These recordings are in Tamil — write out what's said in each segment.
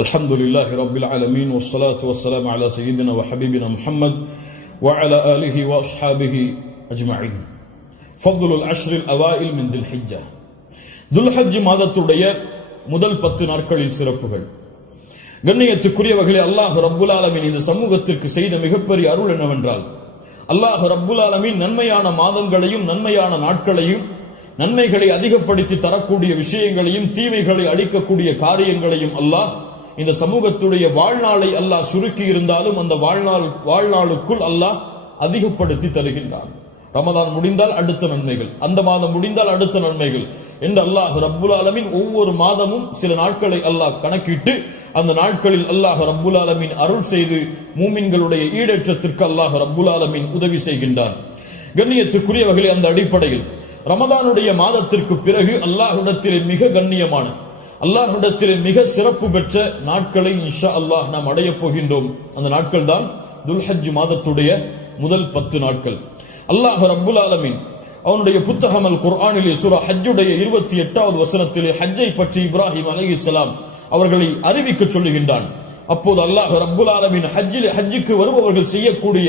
الحمد لله رب العالمين والصلاة والسلام على سيدنا وحبيبنا محمد وعلى آله وأصحابه أجمعين. فضل العشر الأوائل من ذي الحجة. ذو الحج மாதத்துடைய முதல் 10 நாட்களில் சிறப்புகள். கண்ணியத்துக்குரியவர்களே, அல்லாஹ் ரப்புல் ஆலமீன் இந்த சமூகத்திற்கு செய்த மிகப்பெரிய அருள் என்னவென்றால், அல்லாஹ் ரப்புல் ஆலமீன் நன்மையான மாதங்களையும் நன்மையான நாட்களையும் நன்மைகளை அதிகப்படுத்தி தரக்கூடிய விஷயங்களையும் தீமைகளை அழிக்கக்கூடிய காரியங்களையும் அல்லாஹ் இந்த சமூகத்துடைய வாழ்நாளை அல்லாஹ் சுருக்கி இருந்தாலும் அந்த வாழ்நாளுக்குள் அல்லாஹ் அதிகப்படுத்தி தருகின்றான். ரமதான் முடிந்தால் அடுத்த நன்மைகள், அந்த மாதம் முடிந்தால் அடுத்த நன்மைகள் என்று அல்லாஹ் ரப்புல் ஆலமீன் ஒவ்வொரு மாதமும் சில நாட்களை அல்லாஹ் கணக்கிட்டு அந்த நாட்களில் அல்லாஹ் ரப்புல் ஆலமீன் அருள் செய்து மூமின்களுடைய ஈடேற்றத்திற்கு அல்லாஹ் ரப்புல் ஆலமீன் உதவி செய்கின்றான். கண்ணியத்துக்குரியவர்களே, அந்த அடிப்படையில் ரமதானுடைய மாதத்திற்கு பிறகு அல்லாஹ்விடத்திலே மிக கண்ணியமான, அல்லாஹ்விடத்திலே மிக சிறப்பு பெற்ற நாட்களை இன்ஷா அல்லாஹ் நாம் அடையப் போகின்றோம். அந்த நாட்கள் தான் துல்ஹஜ் மாதத்துடைய முதல் 10 நாட்கள். அல்லாஹ் ரப்புல் ஆலமீன் அவனுடைய புத்தகம் அல் குர்ஆனிலே சூரா ஹஜ்ஜுடைய 28வது வசனத்திலே ஹஜ்ஜை பற்றி இப்ராஹிம் அலைஹிஸ்ஸலாம் அவர்களை அறிவிக்க சொல்லுகின்றான். அப்போது அல்லாஹ் ரப்புல் ஆலமீன் ஹஜ்ஜுக்கு வருபவர்கள் செய்யக்கூடிய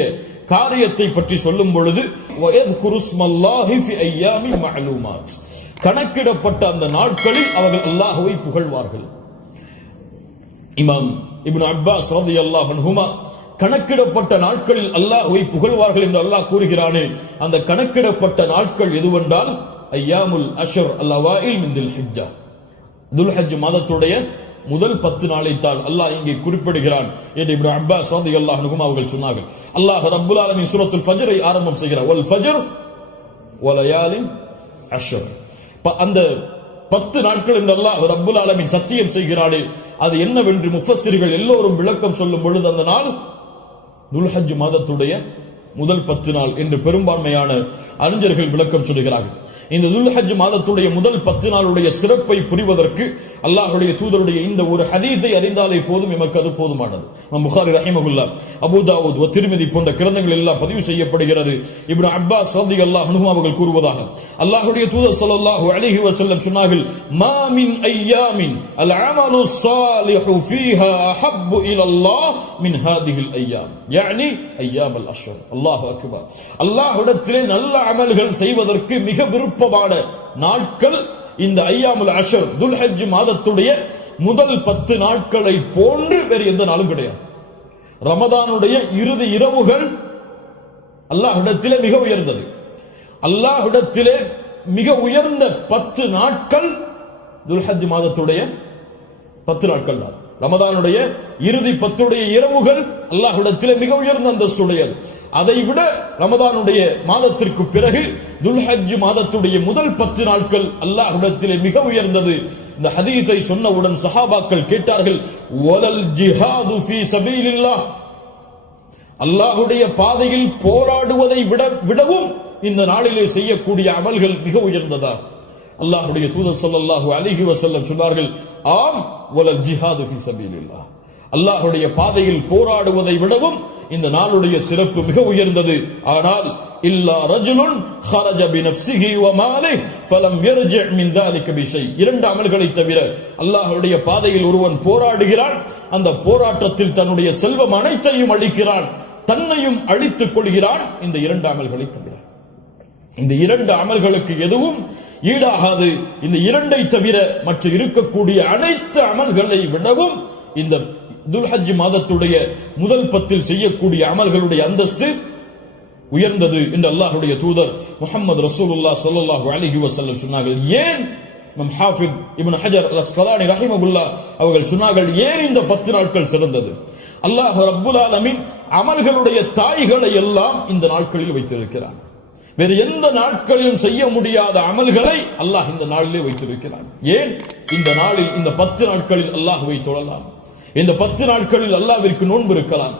காரியத்தை பற்றி சொல்லும் பொழுது கணக்கிடப்பட்ட அந்த நாட்களில் அவர்கள் அல்லாஹ்வை புகழ்வார்கள். இமாம் இப்னு அப்பாஸ் ரலியல்லாஹு அன்ஹுமா கணக்கிடப்பட்ட நாட்களில் அல்லாஹ்வை புகழ்வார்கள் என்று அல்லாஹ் கூறுகிறானே, அந்த கணக்கிடப்பட்ட நாட்கள் எதுவென்றால் ஐயாமுல் அஷ்ர் அல்-அவாயில் மின் துல் ஹிஜ்ஜா, துல்ஹஜ் மாதத்துடைய முதல் 10 நாளை தான் அல்லாஹ் இங்கே குறிப்பிடுகிறான் என்று இப்னு அப்பாஸ் ரலியல்லாஹு அன்ஹுமா அவர்கள் சொன்னார்கள். அல்லாஹ் ரப்புல் ஆலமீன் சூரத்துல் ஃபஜ்ரை ஆரம்பம் செய்கிறார். வல் ஃபஜ்ர் வலயாலின் அஷ்ர். அந்த 10 நாட்கள் என்று அல்லாஹ் ரப்புல் ஆலமீன் சத்தியம் செய்கிறானே, அது என்னவென்று முஃபஸ்ஸிர்கள் எல்லோரும் விளக்கம் சொல்லும் பொழுது அந்த நாள் துல்ஹஜ் மாதத்துடைய முதல் 10 நாள் என்று பெரும்பான்மையான அறிஞர்கள் விளக்கம் சொல்கிறார்கள். இந்த துல்ஹஜ் மாதத்துடைய முதல் 10 நாளுடைய சிறப்பை புரிவதற்கு அல்லாஹ்வுடைய தூதருடைய இந்த ஒரு ஹதீஸை அறிந்தாலே போதும், எமக்கு அது போதுமானது. புகாரி ரஹிமஹுல்லாஹ், அபூ தாவூத் வ திர்மிதி போன்ற கிரந்தங்கள் எல்லாம் பதிவு செய்யப்படுகிறது. இப்னு அப்பாஸ் ரலியல்லாஹு அன்ஹு அவர்கள் கூறுவதாக, அல்லாஹ்வுடைய தூதர் ஸல்லல்லாஹு அலைஹி வஸல்லம் சொன்னார்கள், மா மின் அய்யாமின் அல் அமலு ஸாலிஹு ஃபீஹா அஹப்பு இலல்லாஹ் மின் ஹாதிஹில் அய்யாம், யானி அய்யாம் அல் அஷ்ர். அல்லாஹு அக்பர். அல்லாஹ்விடத்திலே நல்ல அமல்கள் செய்வதற்கு மிக விருப்பமான நாட்கள் இந்த ஐயாமுல் அஷ்ர், துல்ஹஜ் மாதத்துடைய முதல் 10 நாட்களை போன்று வேறு எந்த நாளும் கிடையாது. ரமதானுடைய இறுதி இரவுகள் அல்லாஹ்விடத்திலே மிக உயர்ந்தது. அல்லாஹ்விடத்திலே மிக உயர்ந்த 10 நாட்கள் துல்ஹஜ் மாதத்துடைய 10 நாட்கள் தான். ரமதானுடைய இறுதி 10 இரவுகள் அல்லாஹ்விடத்திலே மிக உயர்ந்த அந்தஸ்துடையது. அதைவிட ரமதானுடைய மாதத்திற்கு பிறகு துல்ஹஜ் மாதத்துடைய முதல் 10 நாட்கள் அல்லாஹ்விடத்திலே மிக உயர்ந்தது. இந்த ஹதீஸை சொன்னவுடன் சஹாபாக்கள் கேட்டார்கள், வலல் ஜிஹாது ஃபீ சபீலில்லாஹ், அல்லாஹ்வுடைய பாதையில் போராடுவதை விடவும் இந்த நாளிலே செய்யக்கூடிய அமல்கள் மிக உயர்ந்ததா? அல்லாஹ்வுடைய தூதர் ஸல்லல்லாஹு அலைஹி வஸல்லம் சொன்னார்கள், ஆம், வலல் ஜிஹாது ஃபீ சபீலில்லாஹ், அல்லாஹ்வுடைய பாதையில் போராடுவதை விடவும் இந்த நாளுடைய சிறப்பு மிக உயர்ந்தது. ஆனால் இல்லா ரஜுலுன் خرج بنفسه وماله فلم يرجع من ذلك بشيء, 2 அமல்களை தவிர அல்லாஹ்வுடைய பாதையில் ஒருவன் போராடுகிறான், அந்த போராட்டத்தில் தன்னுடைய செல்வம் அனைத்தையும் அளிக்கிறான், தன்னையும் அழித்துக் கொள்கிறான், இந்த 2 அமல்களை தவிர. இந்த 2 அமல்களுக்கு எதுவும் ஈடாகாது. இந்த 2ஐ தவிர மற்ற இருக்கக்கூடிய அனைத்து அமல்களை விடவும் இந்த துல்ஹஜ் மாதத்துடைய முதல் 10 செய்யக்கூடிய அமல்களுடைய அந்தஸ்து உயர்ந்தது என்று அல்லாஹ்வுடைய தூதர் முஹம்மது ரசூலுல்லாஹ் ஸல்லல்லாஹு அலைஹி வஸல்லம் சொன்னார்கள். ஏன்? நம் ஹாஃபிஸ் இப்னு ஹஜர் அல் அஸ்கலானி ரஹிமஹுல்லாஹ் அவர்கள் சொன்னார்கள், ஏன் இந்த 10 நாட்கள் சிறந்தது? அல்லாஹ் ரப்புல் ஆலமீன் அமல்களுடைய தாய்களை எல்லாம் இந்த நாட்களில் வைத்திருக்கிறான். வேறு எந்த நாட்களிலும் செய்ய முடியாத அமல்களை அல்லாஹ் இந்த நாளிலே வைத்திருக்கிறான். ஏன்? இந்த நாளில், இந்த 10 நாட்களில் அல்லாஹ்வை தொழலாம், இந்த 10 நாட்களில் அல்லாஹ்விற்கு நோன்பு இருக்கலாம்,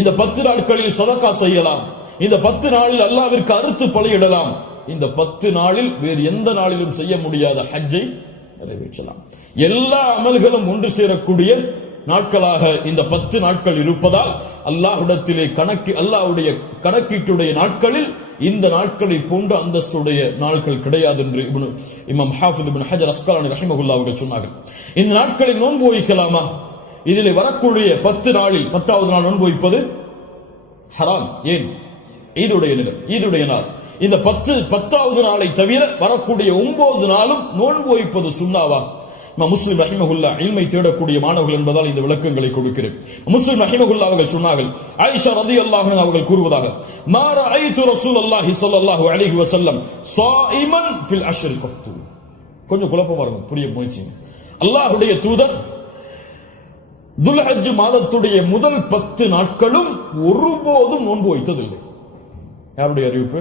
இந்த 10 நாட்களில் சதகா செய்யலாம், இந்த 10 நாளில் அல்லாஹ்விற்கு அறுத்து பலியிடலாம், இந்த 10 நாளில் வேறு எந்த நாளிலும் செய்ய முடியாத ஹஜ்ஜை நிறைவேற்றலாம். எல்லா அமல்களும் ஒன்று சேரக்கூடிய நாட்களாக இந்த 10 நாட்கள் இருப்பதால் அல்லாஹ்விடத்திலே அல்லாஹ்வுடைய கணக்கீட்டுடைய நாட்களில் இந்த நாட்களை போன்ற அந்தஸ்துடைய நாட்கள் கிடையாது என்று இமாம் ஹாஃபிஸ் இப்னு ஹஜர் அஸ்கலானி ரஹிமஹுல்லாஹ் அவர்கள் சொன்னார்கள். இந்த நாட்களில் நோன்பு வைக்கலாமா? இதில் வரக்கூடிய 10 நாளில் 10வது நாள் நோன்பு வைப்பது ஹராம். ஏன்? ஈதுடைய நாள். இந்த 10வது நாளை தவிர வரக்கூடிய 9 நாளும் நோன்பு வைப்பது சுன்னாவா? முஸ்லிம் ரஹிமஹுல்லா இல்மை தேடக்கூடிய மாணவர்கள் என்பதால் இந்த விளக்கங்களை கொடுக்கிறேன். முஸ்லிம் ரஹிமஹுல்லா அவர்கள் சொன்னார்கள், ஆயிஷா ரலியல்லாஹு அன்ஹா அவர்கள் கூறுவதாக, மா ரஅய்து ரசூலுல்லாஹி ஸல்லல்லாஹு அலைஹி வஸல்லம் ஸாயிமன் ஃபில் அஷ்ரில் கத்து. கொஞ்சம் குழப்பமா இருக்கும், புரிய முயற்சி. அல்லாஹ்வுடைய தூதர் துல்ஹஜ் மாதத்துடைய முதல் 10 நாட்களும் ஒருபோதும் நோன்பு வைத்ததில்லை. யாருடைய அறிவிப்பு?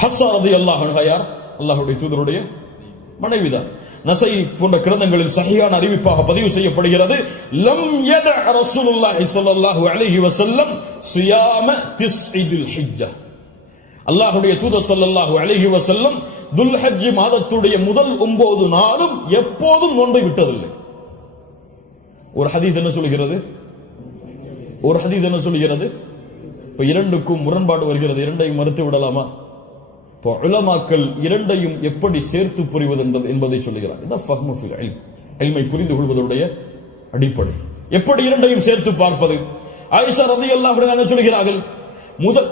ஹஃப்ஸா ரலியல்லாஹு அன்ஹா யார்? அல்லாஹ்வுடைய தூதருடைய மனைவிதான். நஸை போன்ற கிரந்தங்களில் சஹீஹான அறிவிப்பாக பதிவு செய்யப்படுகிறது, லம் யத ரசூலுல்லாஹி ஸல்லல்லாஹு அலைஹி வஸல்லம் ஸியாம திஸ்இல் ஹிஜ்ஜா. அல்லாஹ்வுடைய தூதர் ஸல்லல்லாஹு அலைஹி வஸல்லம் துல்ஹஜ் மாதத்துடைய முதல் 9 நாளும் எப்போதும் நோன்பை விட்டதில்லை. ஒரு ஹதீஸ் என்ன சொல்கிறது? இப்ப இரண்டுக்கும் முரண்பாடு வருகிறது, இரண்டையும் மறுத்து விடலாமா? இப்போ உலமாக்கள் இரண்டையும் எப்படி சேர்த்து புரிவது என்பதை சொல்லுகிறார். இதான் ஃபஹ்மு ஃபில் இல்ம், இல்மை புரிந்து கொள்வதுடைய அடிப்படை. எப்படி இரண்டையும் சேர்த்து பார்ப்பது? ஆயிஷா ரலியல்லாஹு அன்ஹா என்ன சொல்கிறார்கள்? முதல்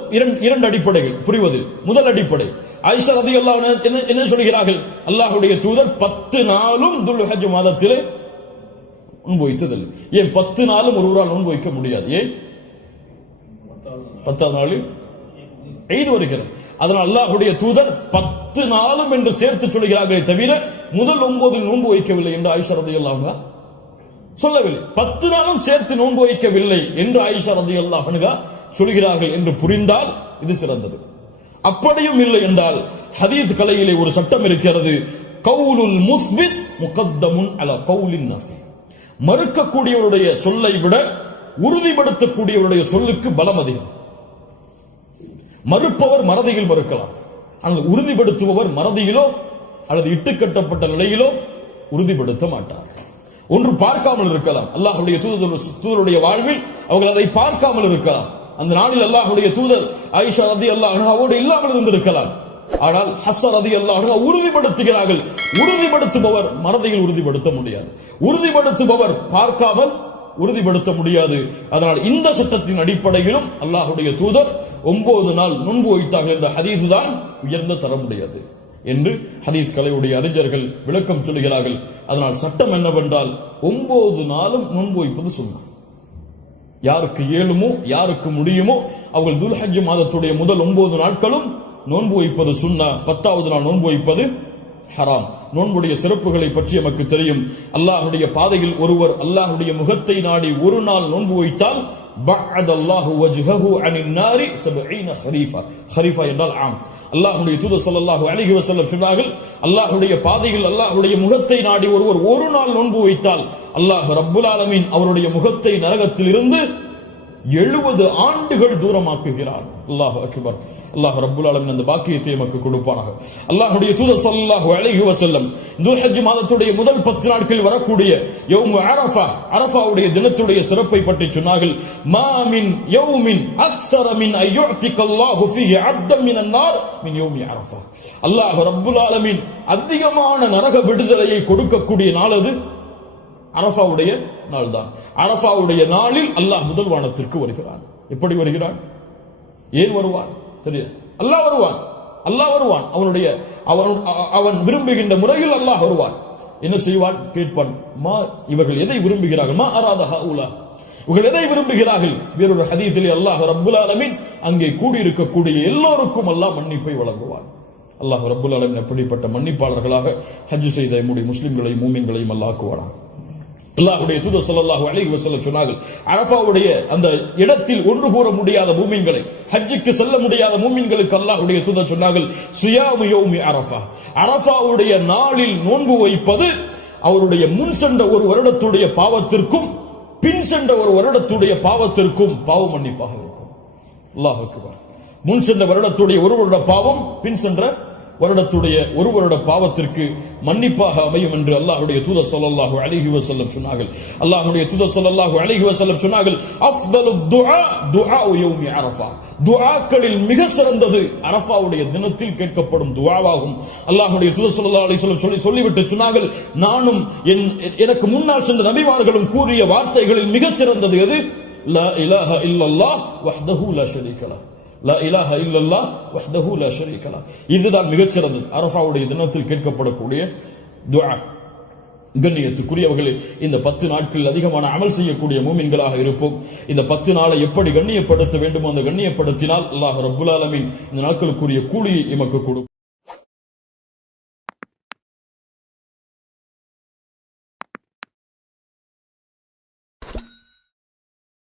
இரண்டு அடிப்படைகள் புரிவது. முதல் அடிப்படை, ஆயிஷா ரலியல்லாஹு அன்ஹா என்ன சொல்கிறார்கள்? அல்லாஹ்வுடைய தூதர் 10 நாளும் துல்ஹஜ் மாதத்திலே நோன்பு வைத்ததில்லை. ஏன் 10 நாளும் ஒருவரால் நோன்பு வைக்க முடியாது? ஏன்? 10வது நாளில் ஈத் வருகிறது. அதனால் அல்லாஹ்வுடைய தூதர் 10 நாளும் என்று சேர்த்து சொல்கிறார்களே தவிர முதல் 9 நோன்பு வைக்கவில்லை என்று ஆயிஷா ரலியல்லாஹு அன்ஹா சொல்லவில்லை. 10 நாளும் சேர்த்து நோன்பு வைக்கவில்லை என்று ஆயிஷா ரலியல்லாஹு அன்ஹா சொல்கிறார்கள் என்று புரிந்தால் இது சிறந்தது. அப்படியும் இல்லை என்றால் ஹதீஸ் கலையிலே ஒரு சட்டம் இருக்கிறது, கவுலுல் முஸ்பித் முகத்தமுன் அலா கவுலின் நஃபி. மறுக்கக்கூடியவருடைய சொல்லை விட உறுதிப்படுத்தக்கூடியவருடைய சொல்லுக்கு பலம் அதிகம். மறுப்பவர் மறதியில் மறுக்கலாம், ஆனால் உறுதிப்படுத்துபவர் மறதியிலோ அல்லது இட்டுக்கட்டப்பட்ட நிலையிலோ உறுதிப்படுத்த மாட்டார். ஒன்று பார்க்காமல் இருக்கலாம், அல்லாஹ்வுடைய தூதருடைய வாழ்வில் அவர்கள் அதை பார்க்காமல் இருக்கலாம். அந்த நாளில் அல்லாஹ்வுடைய தூதர் ஆயிஷா ரலியல்லாஹு அன்ஹாவோடு இல்லாமல் இருந்திருக்கலாம். ஆனால் ஹஃப்ஸா ரலியல்லாஹு அன்ஹா உறுதிப்படுத்துகிறார்கள். உறுதிப்படுத்துபவர் மறதியில் உறுதிப்படுத்த முடியாது, உறுதிப்படுத்துபவர் பார்க்காமல் உறுதிப்படுத்த முடியாது. அதனால் இந்த சட்டத்தின் அடிப்படையிலும் அல்லாஹ்வுடைய தூதர் 9 நாள் நோன்பு வைத்தார்கள் என்ற ஹதீஸ் தான் உயர்ந்த தரமுடையது என்று ஹதீஸ் கலையுடைய அறிஞர்கள் விளக்கம் சொல்கிறார்கள். அதனால் சட்டம் என்னவென்றால் 9 நாளும் நோன்பு வைப்பது சுன்னா. யாருக்கு இயலுமோ யாருக்கு முடியுமோ அவர்கள் துல்ஹஜ் மாதத்துடைய முதல் 9 நாட்களும் நோன்பு வைப்பது சுன்னா. 10வது நாள் நோன்பு வைப்பது ஹராம். நோன்புடைய சிறப்புகளை பற்றி நமக்கு தெரியும். அல்லாஹ்வுடைய பாதையில் ஒருவர் அல்லாஹ்வுடைய முகத்தை நாடி ஒரு நாள் நோன்பு வைத்தால் பஅத அல்லாஹு வஜ்ஹஹு அனின் நாரி 70 ஹரீஃபா. ஹரீஃபா என்றால் ஆம். அல்லாஹ்வுடைய தூதர் ஸல்லல்லாஹு அலைஹி வஸல்லம் சொன்னார்கள், அல்லாஹ்வுடைய பாதையில் அல்லாஹ்வுடைய முகத்தை நாடி ஒருவர் ஒரு நாள் நோன்பு வைத்தால் அல்லாஹ் ரப்புல் ஆலமீன் அவருடைய முகத்தை நரகத்தில் இருந்து 70 ஆண்டுகள் தூரமாக்குகிறார். அல்லாஹ் அக்பர். அல்லாஹ் ரப்புல் ஆலமீன் அந்த பாக்கியத்தை நமக்கு கொடுப்பானாக. அல்லாஹ்வுடைய தூதர் ஸல்லல்லாஹு அலைஹி வஸல்லம் துல்ஹஜ் மாதத்துடைய முதல் 10 நாட்களில் வரக்கூடிய யௌம் அரஃபா, அரஃபாவுடைய தினத்துடைய சிறப்பை பற்றி சொன்னார்கள். மா மின் யௌமின் அக்ஸர மின் அய்யுதிகல்லாஹு ஃபீஹி அப்தன் மினன் நார் மின் யௌமி அரஃபா. அல்லாஹ் ரப்புல் ஆலமீன் அதிகமான நரக விடுதலையை கொடுக்கக்கூடிய நாள் அது அரஃபாவுடைய நாள் தான். அரஃபாவுடைய நாளில் அல்லாஹ் முதல் வானத்திற்கு வருகிறான். எப்படி வருகிறான்? ஏன் வருவான் தெரியாது. அல்லாஹ் வருவான். அவன் விரும்புகின்ற முறையில் அல்லாஹ் வருவான். என்ன செய்வான்? கேட்பான், மா இவர்கள் எதை விரும்புகிறார்கள்? மா அராத ஹவுலா, இவர்கள் எதை விரும்புகிறார்கள்? வேறொரு ஹதீஸிலே அல்லாஹ் ரப்புல் ஆலமீன் அங்கே கூடியிருக்கக்கூடிய எல்லோருக்கும் அல்லாஹ் மன்னிப்பை வழங்குவான். அல்லாஹ் ரப்புல் ஆலமீன் அப்படிப்பட்ட மன்னிப்பாளர்களாக ஹஜ் செய்த நம்முடைய முஸ்லிம்களையும் மூமின்களையும் அல்லாஹ் ஆக்குவானாக. அல்லாஹ்வுடைய தூதர் ஸல்லல்லாஹு அலைஹி வஸல்லம் சொன்னார்கள், அரஃபாவுடைய அந்த இடத்தில் ஒன்று கூற முடியாத மூமின்களை, ஹஜ்ஜுக்கு செல்ல முடியாத மூமின்களுக்கு அல்லாஹ்வுடைய தூதர் சொன்னார்கள், ஸியாமு யௌமி அரஃபா. அரஃபாவுடைய நாளில் நோன்பு வைப்பது அவருடைய முன் சென்ற ஒரு வருடத்துடைய பாவத்திற்கும் பின் சென்ற ஒரு வருடத்துடைய பாவத்திற்கும் பாவ மன்னிப்பாக இருக்கும். அல்லாஹ் அக்பர். முன் சென்ற வருடத்துடைய ஒரு வருட பாவம், பின் சென்ற வருடத்துடைய ஒரு வருட பாவத்திற்கு மன்னிப்பாக அமையும் என்று அல்லாஹ்வுடைய தூதர் ஸல்லல்லாஹு அலைஹி வஸல்லம் சொன்னார்கள். அல்லாஹ்வுடைய தூதர் ஸல்லல்லாஹு அலைஹி வஸல்லம் சொன்னார்கள், அஃதலுத் துஆ துஆஉ யௌமி அரஃபா. துஆக்களில் மிக சிறந்தது அரஃபாவுடைய தினத்தில் கேட்கப்படும் துஆவாகும். அல்லாஹ்வுடைய தூதர் ஸல்லல்லாஹு அலைஹி வஸல்லம் சொல்லிவிட்டு சொன்னார்கள், நானும் எனக்கு முன்னால் சென்ற நபிமார்களும் கூறிய வார்த்தைகளில் மிக சிறந்தது எது? லா இலாஹ இல்லல்லாஹ் வஹ்தஹு லா ஷரீக லஹ். லா இலாஹ இல்லல்லாஹ் வஹ்தஹு லா ஷரீக லஹ். இதுதான் மிகச் சிறந்தது அரஃபாவுடைய தினத்தில் கேட்கப்படக்கூடிய துஆ. கண்ணியத்துக்குரியவர்களே, இந்த 10 நாட்களில் அதிகமான அமல் செய்யக்கூடிய மூமின்களாக இருப்போம். இந்த 10 நாளை எப்படி கண்ணியப்படுத்த வேண்டுமோ அந்த கண்ணியப்படுத்தினால் அல்லாஹ் ரப்புல் ஆலமீன் இந்த நாட்களுக்குரிய கூலியை எமக்கு கொடுக்கும்.